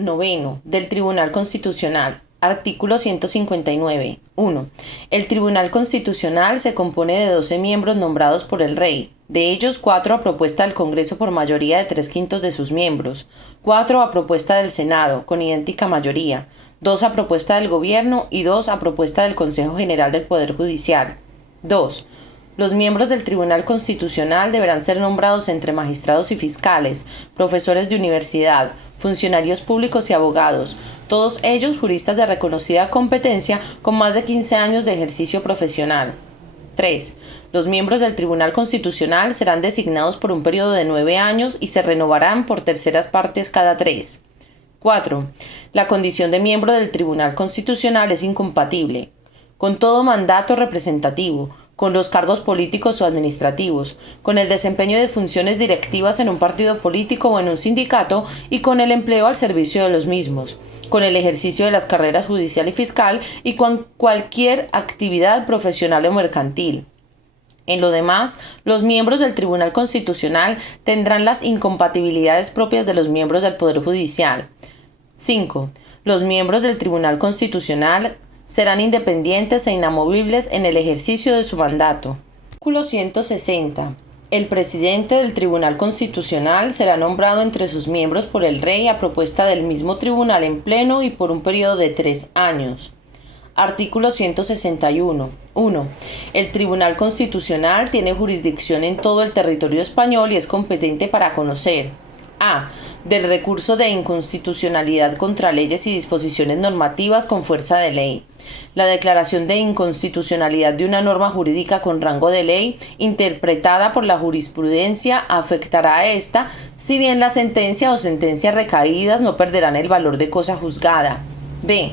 noveno del Tribunal Constitucional. Artículo 159. 1. El Tribunal Constitucional se compone de 12 miembros nombrados por el Rey. De ellos, 4 a propuesta del Congreso por mayoría de 3/5 de sus miembros, 4 a propuesta del Senado, con idéntica mayoría, 2 a propuesta del Gobierno y 2 a propuesta del Consejo General del Poder Judicial. 2. Los miembros del Tribunal Constitucional deberán ser nombrados entre magistrados y fiscales, profesores de universidad, funcionarios públicos y abogados, todos ellos juristas de reconocida competencia con más de 15 años de ejercicio profesional. 3. Los miembros del Tribunal Constitucional serán designados por un periodo de 9 años y se renovarán por terceras partes cada 3. 4. La condición de miembro del Tribunal Constitucional es incompatible con todo mandato representativo, con los cargos políticos o administrativos, con el desempeño de funciones directivas en un partido político o en un sindicato y con el empleo al servicio de los mismos, con el ejercicio de las carreras judicial y fiscal y con cualquier actividad profesional o mercantil. En lo demás, los miembros del Tribunal Constitucional tendrán las incompatibilidades propias de los miembros del Poder Judicial. 5. Los miembros del Tribunal Constitucional serán independientes e inamovibles en el ejercicio de su mandato. Artículo 160. El presidente del Tribunal Constitucional será nombrado entre sus miembros por el Rey a propuesta del mismo tribunal en pleno y por un periodo de 3 años. Artículo 161. 1. El Tribunal Constitucional tiene jurisdicción en todo el territorio español y es competente para conocer: a. Del recurso de inconstitucionalidad contra leyes y disposiciones normativas con fuerza de ley. La declaración de inconstitucionalidad de una norma jurídica con rango de ley, interpretada por la jurisprudencia, afectará a esta, si bien la sentencia o sentencias recaídas no perderán el valor de cosa juzgada. B.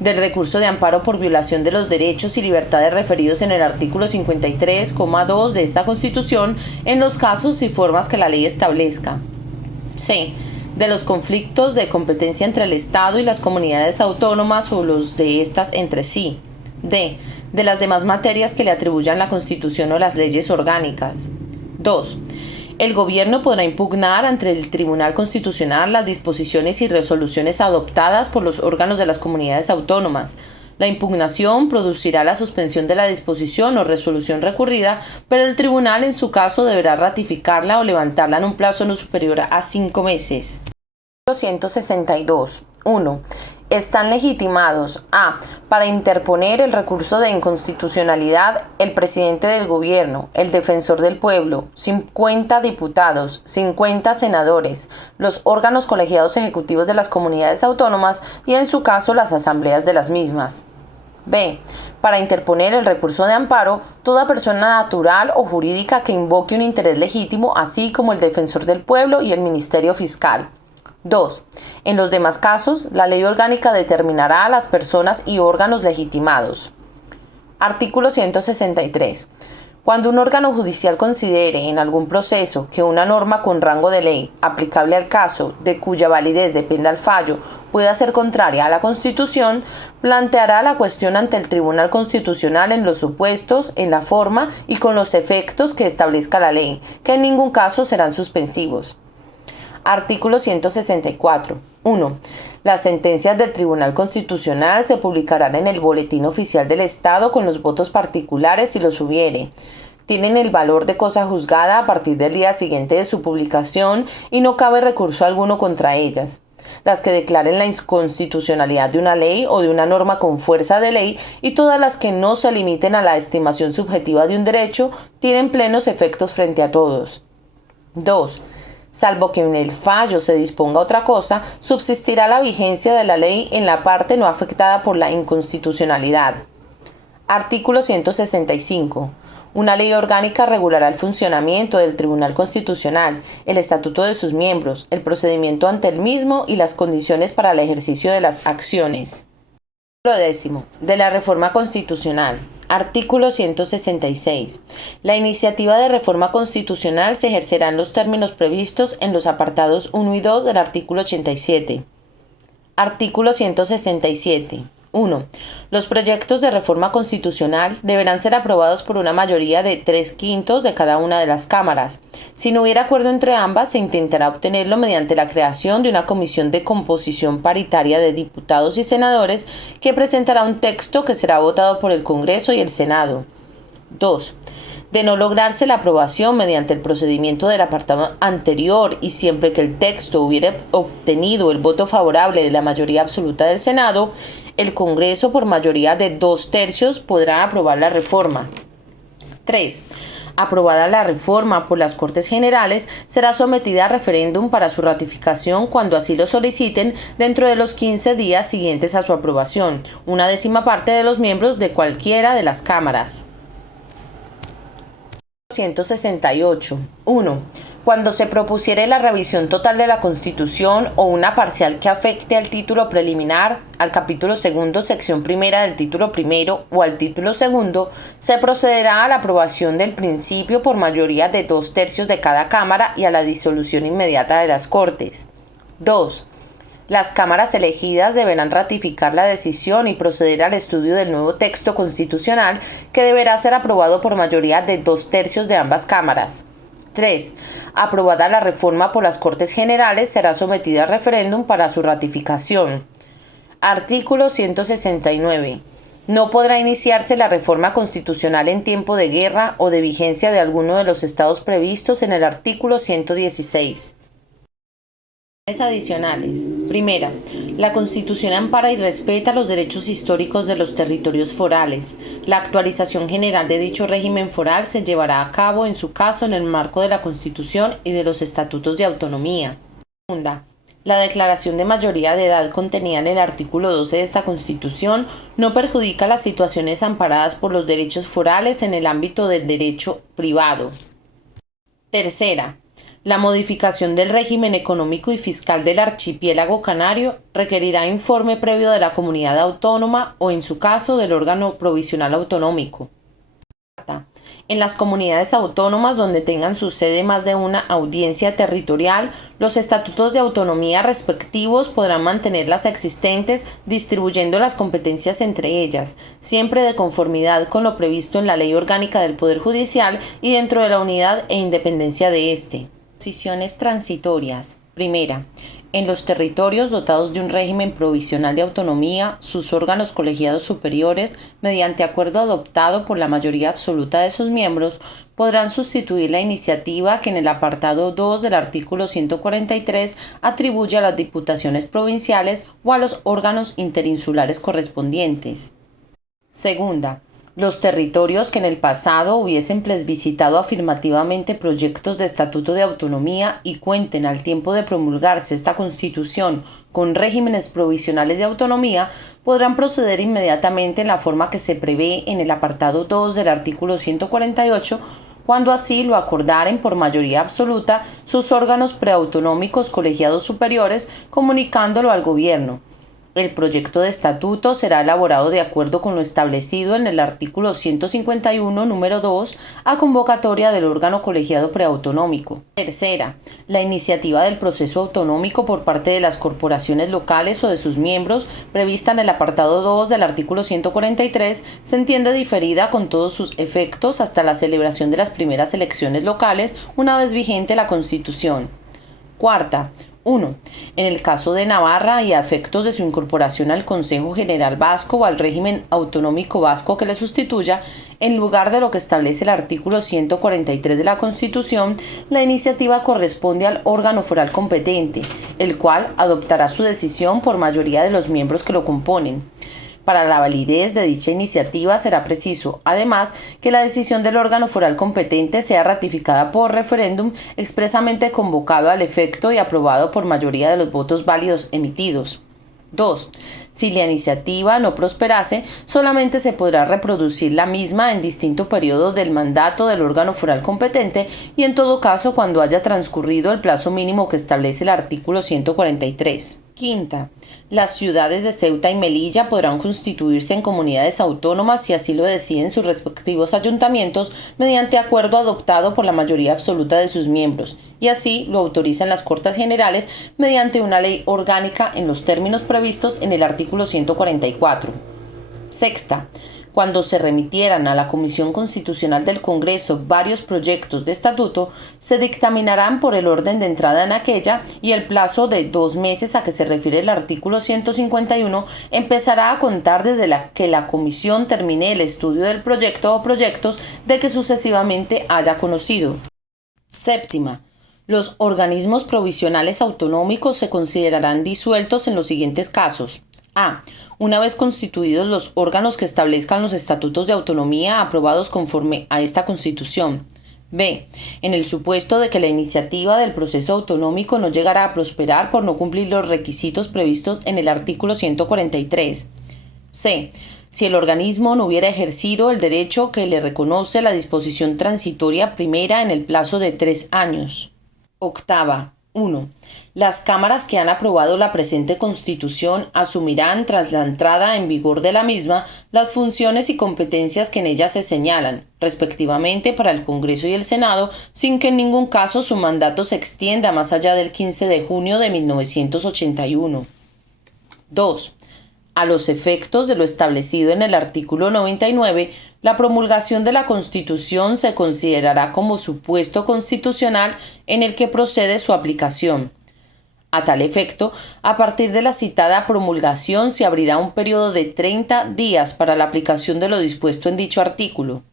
Del recurso de amparo por violación de los derechos y libertades referidos en el artículo 53,2 de esta Constitución, en los casos y formas que la ley establezca. C. De los conflictos de competencia entre el Estado y las comunidades autónomas o los de estas entre sí. D. De las demás materias que le atribuyan la Constitución o las leyes orgánicas. 2. El Gobierno podrá impugnar ante el Tribunal Constitucional las disposiciones y resoluciones adoptadas por los órganos de las comunidades autónomas. La impugnación producirá la suspensión de la disposición o resolución recurrida, pero el tribunal en su caso deberá ratificarla o levantarla en un plazo no superior a 5 meses. 162. 1. Están legitimados: a. Para interponer el recurso de inconstitucionalidad, el presidente del Gobierno, el defensor del pueblo, 50 diputados, 50 senadores, los órganos colegiados ejecutivos de las comunidades autónomas y, en su caso, las asambleas de las mismas. B. Para interponer el recurso de amparo, toda persona natural o jurídica que invoque un interés legítimo, así como el defensor del pueblo y el Ministerio Fiscal. 2. En los demás casos, la ley orgánica determinará a las personas y órganos legitimados. Artículo 163. Cuando un órgano judicial considere en algún proceso que una norma con rango de ley, aplicable al caso, de cuya validez dependa el fallo, pueda ser contraria a la Constitución, planteará la cuestión ante el Tribunal Constitucional en los supuestos, en la forma y con los efectos que establezca la ley, que en ningún caso serán suspensivos. Artículo 164. 1. Las sentencias del Tribunal Constitucional se publicarán en el Boletín Oficial del Estado con los votos particulares si los hubiere. Tienen el valor de cosa juzgada a partir del día siguiente de su publicación y no cabe recurso alguno contra ellas. Las que declaren la inconstitucionalidad de una ley o de una norma con fuerza de ley y todas las que no se limiten a la estimación subjetiva de un derecho tienen plenos efectos frente a todos. 2. Salvo que en el fallo se disponga otra cosa, subsistirá la vigencia de la ley en la parte no afectada por la inconstitucionalidad. Artículo 165. Una ley orgánica regulará el funcionamiento del Tribunal Constitucional, el estatuto de sus miembros, el procedimiento ante el mismo y las condiciones para el ejercicio de las acciones. Artículo 10. De la reforma constitucional. Artículo 166. La iniciativa de reforma constitucional se ejercerá en los términos previstos en los apartados 1 y 2 del artículo 87. Artículo 167. 1. Los proyectos de reforma constitucional deberán ser aprobados por una mayoría de 3/5 de cada una de las cámaras. Si no hubiera acuerdo entre ambas, se intentará obtenerlo mediante la creación de una comisión de composición paritaria de diputados y senadores que presentará un texto que será votado por el Congreso y el Senado. 2. De no lograrse la aprobación mediante el procedimiento del apartado anterior y siempre que el texto hubiera obtenido el voto favorable de la mayoría absoluta del Senado, el Congreso por mayoría de 2/3 podrá aprobar la reforma. 3. Aprobada la reforma por las Cortes Generales, será sometida a referéndum para su ratificación cuando así lo soliciten dentro de los 15 días siguientes a su aprobación, 1/10 parte de los miembros de cualquiera de las cámaras. 168. 1. Cuando se propusiere la revisión total de la Constitución o una parcial que afecte al título preliminar, al capítulo segundo, sección primera del título primero o al título segundo, se procederá a la aprobación del principio por mayoría de 2/3 de cada cámara y a la disolución inmediata de las Cortes. 2. Las cámaras elegidas deberán ratificar la decisión y proceder al estudio del nuevo texto constitucional que deberá ser aprobado por mayoría de 2/3 de ambas cámaras. 3. Aprobada la reforma por las Cortes Generales, será sometida a referéndum para su ratificación. Artículo 169. No podrá iniciarse la reforma constitucional en tiempo de guerra o de vigencia de alguno de los estados previstos en el artículo 116. Adicionales. Primera, la Constitución ampara y respeta los derechos históricos de los territorios forales. La actualización general de dicho régimen foral se llevará a cabo, en su caso, en el marco de la Constitución y de los estatutos de autonomía. Segunda, la declaración de mayoría de edad contenida en el artículo 12 de esta Constitución no perjudica las situaciones amparadas por los derechos forales en el ámbito del derecho privado. Tercera, la modificación del régimen económico y fiscal del archipiélago canario requerirá informe previo de la comunidad autónoma o, en su caso, del órgano provisional autonómico. En las comunidades autónomas donde tengan su sede más de una audiencia territorial, los estatutos de autonomía respectivos podrán mantener las existentes, distribuyendo las competencias entre ellas, siempre de conformidad con lo previsto en la Ley Orgánica del Poder Judicial y dentro de la unidad e independencia de éste. Posiciones transitorias. Primera, en los territorios dotados de un régimen provisional de autonomía, sus órganos colegiados superiores, mediante acuerdo adoptado por la mayoría absoluta de sus miembros, podrán sustituir la iniciativa que en el apartado 2 del artículo 143 atribuye a las diputaciones provinciales o a los órganos interinsulares correspondientes. Segunda, los territorios que en el pasado hubiesen plebiscitado afirmativamente proyectos de estatuto de autonomía y cuenten al tiempo de promulgarse esta Constitución con regímenes provisionales de autonomía, podrán proceder inmediatamente en la forma que se prevé en el apartado 2 del artículo 148, cuando así lo acordaren por mayoría absoluta sus órganos preautonómicos colegiados superiores, comunicándolo al Gobierno. El proyecto de estatuto será elaborado de acuerdo con lo establecido en el artículo 151, número 2, a convocatoria del órgano colegiado preautonómico. Tercera, la iniciativa del proceso autonómico por parte de las corporaciones locales o de sus miembros, prevista en el apartado 2 del artículo 143, se entiende diferida con todos sus efectos hasta la celebración de las primeras elecciones locales, una vez vigente la Constitución. Cuarta, 1. En el caso de Navarra y a efectos de su incorporación al Consejo General Vasco o al régimen autonómico vasco que le sustituya, en lugar de lo que establece el artículo 143 de la Constitución, la iniciativa corresponde al órgano foral competente, el cual adoptará su decisión por mayoría de los miembros que lo componen. Para la validez de dicha iniciativa será preciso, además, que la decisión del órgano foral competente sea ratificada por referéndum expresamente convocado al efecto y aprobado por mayoría de los votos válidos emitidos. 2. Si la iniciativa no prosperase, solamente se podrá reproducir la misma en distinto periodo del mandato del órgano foral competente y en todo caso cuando haya transcurrido el plazo mínimo que establece el artículo 143. Quinta, las ciudades de Ceuta y Melilla podrán constituirse en comunidades autónomas si así lo deciden sus respectivos ayuntamientos mediante acuerdo adoptado por la mayoría absoluta de sus miembros, y así lo autorizan las Cortes Generales mediante una ley orgánica en los términos previstos en el artículo 144. Sexta, cuando se remitieran a la Comisión Constitucional del Congreso varios proyectos de estatuto, se dictaminarán por el orden de entrada en aquella y el plazo de 2 meses a que se refiere el artículo 151 empezará a contar desde que la comisión termine el estudio del proyecto o proyectos de que sucesivamente haya conocido. Séptima, los organismos provisionales autonómicos se considerarán disueltos en los siguientes casos. A. Una vez constituidos los órganos que establezcan los estatutos de autonomía aprobados conforme a esta Constitución. B. En el supuesto de que la iniciativa del proceso autonómico no llegara a prosperar por no cumplir los requisitos previstos en el artículo 143. C. Si el organismo no hubiera ejercido el derecho que le reconoce la disposición transitoria primera en el plazo de 3 años. Octava. 1. Las cámaras que han aprobado la presente Constitución asumirán, tras la entrada en vigor de la misma, las funciones y competencias que en ella se señalan, respectivamente para el Congreso y el Senado, sin que en ningún caso su mandato se extienda más allá del 15 de junio de 1981. 2. A los efectos de lo establecido en el artículo 99, la promulgación de la Constitución se considerará como supuesto constitucional en el que procede su aplicación. A tal efecto, a partir de la citada promulgación se abrirá un periodo de 30 días para la aplicación de lo dispuesto en dicho artículo.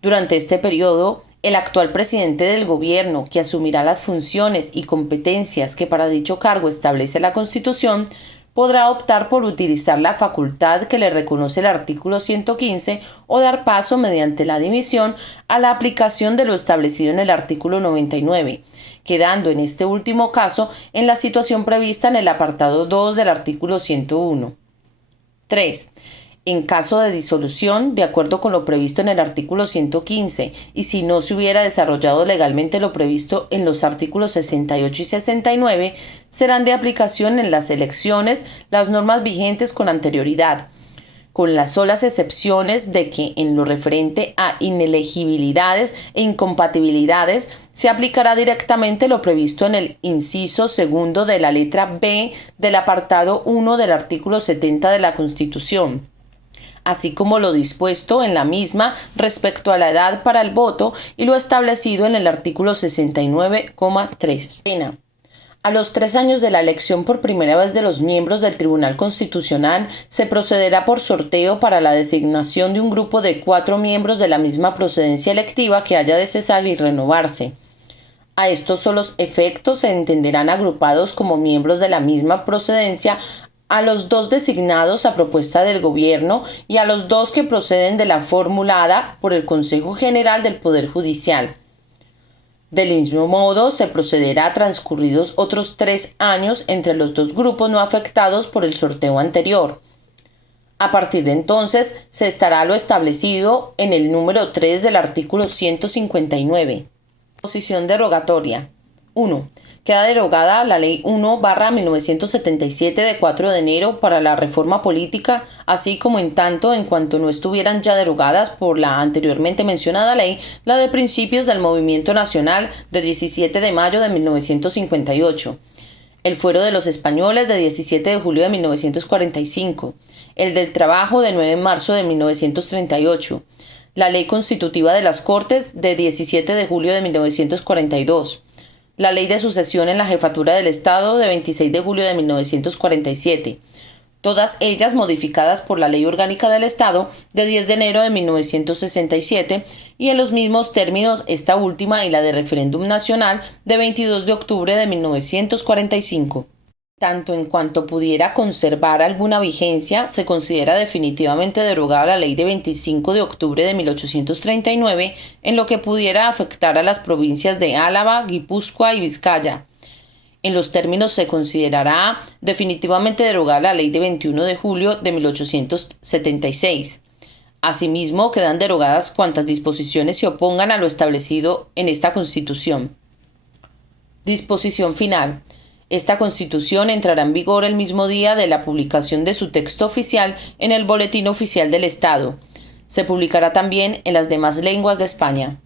Durante este periodo, el actual presidente del Gobierno, que asumirá las funciones y competencias que para dicho cargo establece la Constitución, podrá optar por utilizar la facultad que le reconoce el artículo 115 o dar paso mediante la dimisión a la aplicación de lo establecido en el artículo 99, quedando en este último caso en la situación prevista en el apartado 2 del artículo 101. 3. En caso de disolución, de acuerdo con lo previsto en el artículo 115, y si no se hubiera desarrollado legalmente lo previsto en los artículos 68 y 69, serán de aplicación en las elecciones las normas vigentes con anterioridad, con las solas excepciones de que en lo referente a inelegibilidades e incompatibilidades se aplicará directamente lo previsto en el inciso segundo de la letra B del apartado 1 del artículo 70 de la Constitución, así como lo dispuesto en la misma respecto a la edad para el voto y lo establecido en el artículo 69,3. A los 3 años de la elección por primera vez de los miembros del Tribunal Constitucional, se procederá por sorteo para la designación de un grupo de 4 miembros de la misma procedencia electiva que haya de cesar y renovarse. A estos solos efectos se entenderán agrupados como miembros de la misma procedencia a los 2 designados a propuesta del Gobierno y a los 2 que proceden de la formulada por el Consejo General del Poder Judicial. Del mismo modo, se procederá transcurridos otros 3 años entre los 2 grupos no afectados por el sorteo anterior. A partir de entonces, se estará lo establecido en el número 3 del artículo 159. Disposición derogatoria. 1. Queda derogada la Ley 1/1977 de 4 de enero para la reforma política, así como en tanto en cuanto no estuvieran ya derogadas por la anteriormente mencionada ley, la de principios del Movimiento Nacional de 17 de mayo de 1958, el Fuero de los Españoles de 17 de julio de 1945, el del Trabajo de 9 de marzo de 1938, la Ley Constitutiva de las Cortes de 17 de julio de 1942, la Ley de Sucesión en la Jefatura del Estado de 26 de julio de 1947, todas ellas modificadas por la Ley Orgánica del Estado de 10 de enero de 1967 y en los mismos términos esta última y la de Referéndum Nacional de 22 de octubre de 1945. Tanto en cuanto pudiera conservar alguna vigencia, se considera definitivamente derogada la Ley de 25 de octubre de 1839 en lo que pudiera afectar a las provincias de Álava, Guipúzcoa y Vizcaya. En los términos se considerará definitivamente derogada la Ley de 21 de julio de 1876. Asimismo, quedan derogadas cuantas disposiciones se opongan a lo establecido en esta Constitución. Disposición final. Esta Constitución entrará en vigor el mismo día de la publicación de su texto oficial en el Boletín Oficial del Estado. Se publicará también en las demás lenguas de España.